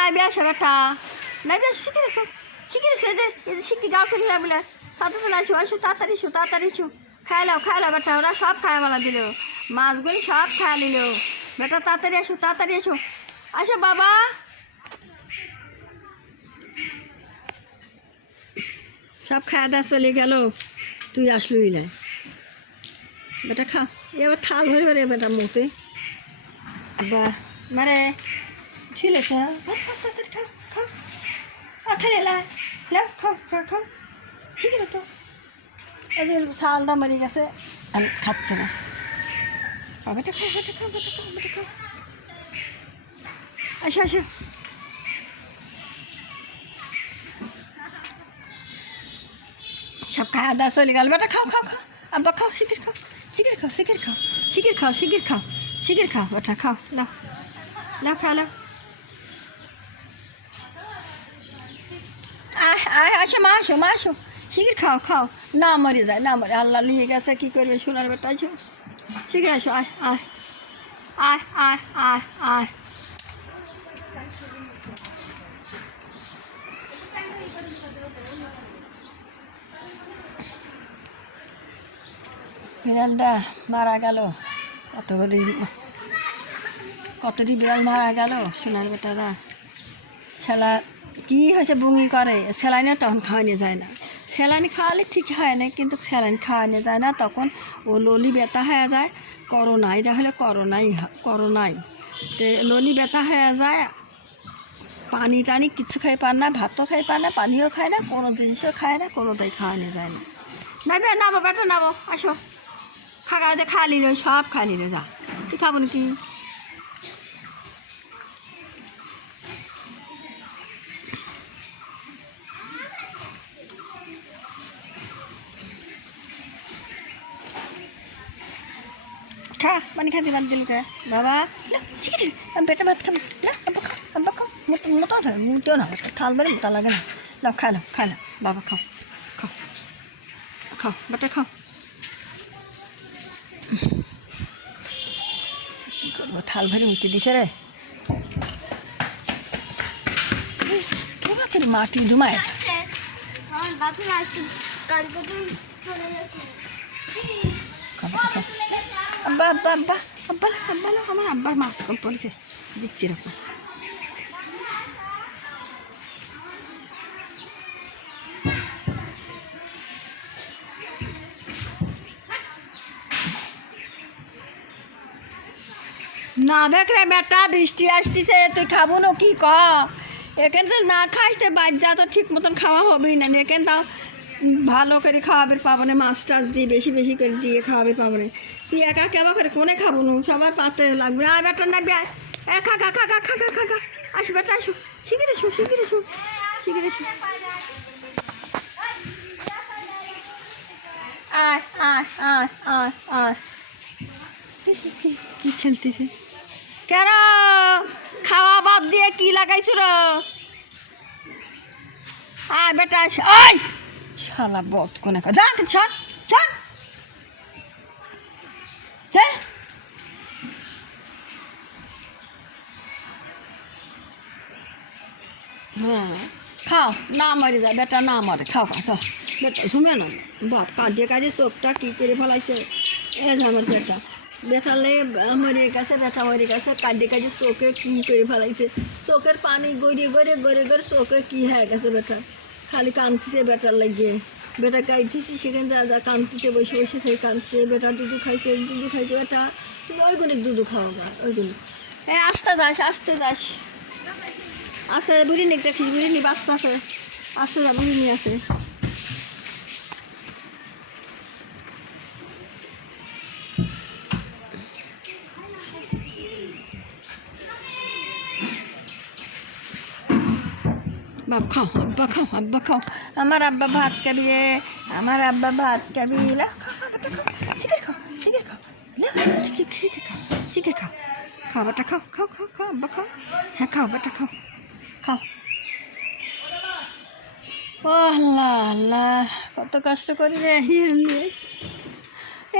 নাইবে আসো বেটা। নাইবে আসো শিখে এসো শিখে এসো এই যে শিখতে যাও চলে বলে চলে আসো আসো, তাড়াতাড়ি এসো তাড়াতাড়ি এসো। খাই লাও খাই লাও বেটা, ওরা সব খায় মালা দিল। মাছগুলি সব খায় নিল। বেটা, তাড়াতাড়ি এসো তাড়াতাড়ি এসো। আসো বাবা। সব খাওয়া দাওয়া চলে গেল। তুই আসলুই না বেটা খা, এবার থাল ভরে বেটা মুখে বা মানে আছে তো? এদের শালটা মরে গেছে। খাচ্ছে না। বেটা খাও বেটা খাও বেটা খাও বেটা খাও আসো আসো। সব খাওয়া দাওয়া চলে গেল। বেটা, খাও খাও খাও। আব্বা, খাও শিখির খাও। শিখির খাও শিখির খাও। শিখির খাও শিখির খাও। শিখির খাও, বেটা, খাও। লাও লাও খাও লাও আয় আয় আসো মা আসো মা আসো শিখির খাও খাও না মরে যায় না মরে আল্লাহ নিয়ে গেছে কী করবে সোনার বেটা আসো শিখে আসো আয় আয় আয়। আয় আয় আয় বিড়ালটা মারা গেল কত করে কতটি বিড়াল মারা গেল সোনার বেটারা সেলা কী হয়েছে বুঙি করে? স্যালাইনে তখন খাওয়ানো যায় না। স্যালাইন খাওয়ালে ঠিক হয় না, কিন্তু স্যালাইন খাওয়ানো যায় না, তখন ও ললি ব্যথা হয়ে যায় করোনা এটা হলে করোনাই করোনাই। তো ললি ব্যথা হয়ে যায়, পানি টানি কিচ্ছু খাই পার না, ভাতও খাই পার না, পানিও খায় না, কোনো জিনিসও খায় না, কোনোটাই খাওয়ানো যায় না। নাবে নাবো, বেটা নাবো, আসো। খাগা দে খা নিল সব খা নিল যা। তুই খাব নাকি? খা মানে খাতে বাদ দিল বাবা না পেটে ভাত খাব। না আব্বা খাও মতো মতো না মুতেও না থাল বাড়ি মোটা লাগে না। লাও খা লাও খা লাও বাবা খাও খাও খাও বেটা খাও। কি করব থাল ভারি উঠে দিছে রে। মাটি ধুমায় আমার বাথরুমে আসছে কালকে তো আব্বা আব্বা আব্বা আব্বা আব্বা না, আমার আব্বার মাছ পড়েছে। দিচ্ছি এরকম। না বেকরে বেটা বৃষ্টি আসতেছে তুই খাব না কি ক? এখান তো না খাইতে বাচ্চা তো ঠিক মতন খাওয়া হবেই না। এখান তাও ভালো করে খাওয়াবে পাবো না মাছ টাছ দিয়ে বেশি বেশি করে দিয়ে খাওয়াবে পাবো না। তুই একা কেবা করে কোনে খাব না সবাই পাতে লাগবে। আর বেটা না বে এ, খা খা খা খা খা খা খা খা। আসো, বেটা, আসো। শিখিরে এসো শিখিরে এসো। শিখিরে এসো। আয় আয় কি খেলতেছে? কেন? খাওয়া বাদ দিয়ে কি লাগাইছিল আয়, বেটা ওই! শালা বদ কোনে যা চল হ্যাঁ। খাও, না মরে যা, বেটা না মরে। খাও খাও চল বেটা, শুনে না বাপ কাঁদে কাঁদে চোখটা কী করে ফেলাইছে? এ আমার বেটা। বেটা লেগে মরে গেছে, বেটা মরে গেছে কাঁদে কাঁদে চোখে কী করে ফেলাইছে? চোখের পানি গড়িয়ে গড়িয়ে গড়ে গড়ে চোখে কী হয়ে গেছে বেটা? খালি কাঁদতেছে বেটার লাগিয়ে বেটা কাঁদতেছি সেখানে যা যা কাঁদতেছে, বসে বসে সেই কাঁদছে বেটা দুধু খাইছে দুধু খাইছে, বেটা। ওইগুলো দুধু খাওয়া ওইগুলো এ, আস্তে যাস আস্তে যাস। আছে, বুড়ি নি দেখিস বুড়ি নি বাচ্চা আছে আছে, বুড়ি নি আছে। বাপ খাও, আব্বা খাও আব্বা খাও। আমার আব্বা ভাত খাবি রে আমার আব্বা ভাত খাবি লা, খাও শিখে খাও লা শিখে শিখে খাও শিখে খাও। খাও, বাটা খাও খাও খাও খাও, আব্বা খাও। হ্যাঁ খাও, বাটা খাও। খাও ও আল্লাহ আল্লাহ কত কষ্ট করি রে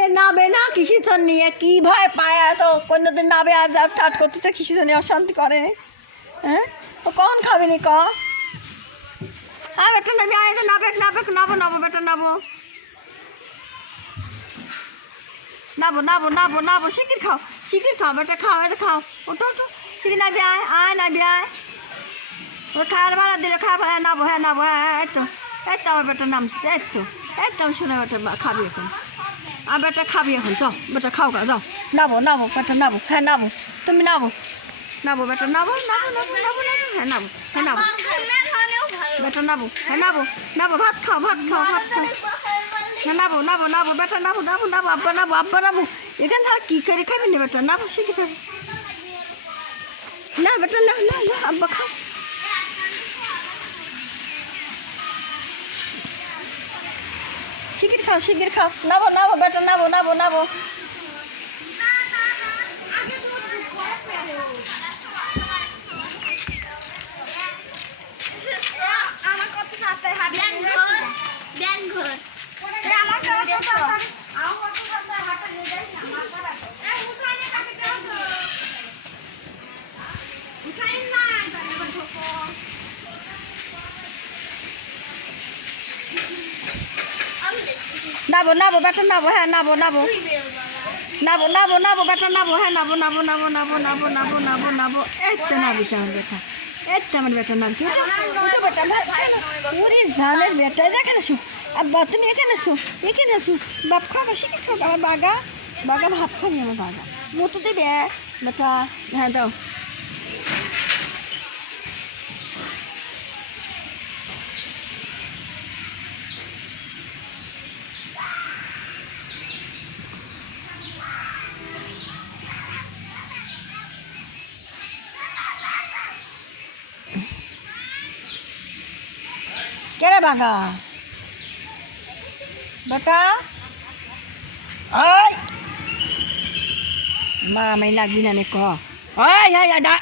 এ নাবে না কৃষিচন নিয়ে, কি ভয় পায় এত? কোনোদিন নাবে আর ঠাট করতেছে কৃষিচনে অশান্তি করে। হ্যাঁ? ও কখন খাবি নি ক? হ্যাঁ বেটা নাবি, আয়, নাবে নাবে, নাবো নাবো বেটা, নাবো। নাবো নাবো নাবো নাবো শিকির খাও শিকির খাও বেটা, খাও এটা খাও। ওটো ওটো শিকির নাবি, আয় আয়, নাবি, আয়। ও খাওয়ার ভাড়া দিলে খাওয়া ভাড়া নাবো হ্যাঁ নাবো হ্যাঁ হ্যাঁ, এই তো এই তো আমার বেটা নামছে এই তো এই তো শুনে বেটা খাবি এখন আর বেটা খাবি এখন যাও বেটা খাও গা যাও নাবো নাবো বেটা নাবো হ্যাঁ নাবো তুমি নাবো নাবো বেটা নাবো নাবো নাবো নাবো নাবো হ্যাঁ নাবো হ্যাঁ নাবো বেটা নাবো হ্যাঁ নাবো নাবো ভাত খাও ভাত খাও ভাত খাও হ্যাঁ নাবো নাবো নাবো বেটা নাবো নাবো নাবো আব্বা নাবো আব্বা নাবো এখানে ছাড়া কী করে খাবি না বেটা নাবো শিখে খাবি না বেটা না না না আব্বা খাও শিগগির খাও শিগির খাও। নাবো নাবো বেটা নাবো নাবো নাবো। আমার কত সাথে ঘর ঘর। আমার কত সাথে আমার কত সাথে হাঁটা নিয়ে যাই না আমার করা এই উঠানে কাকে কেউ উঠাই না তাহলে ঢোকো আমি দেখছি নাবো নাবো বেটা নাবো হ্যাঁ নাবো নাবো নাবো নাবো নাবো বেটা নাবো হ্যাঁ নাবো নাবো নাবো নাবো নাবো নাবো নাবো নাবো এই তো নাবিস আমার বেটা এই তো আমার বেটা নামছে ওঠো, ওঠো বেটা ভাত খাও না। ওরে জানের বেটা দেখে আসো আব্বা তুমি এখানে আসো এখানে আসো বাপ খাওয়া শিখে খাও আমার বাগা বাগা ভাত খাবি আমার বাগা মতো দেবে বেটা হ্যাঁ দাও કેડા ભાગા બટા? ઓય મારા મહિલા બીનાને કહો. ઓય યા યા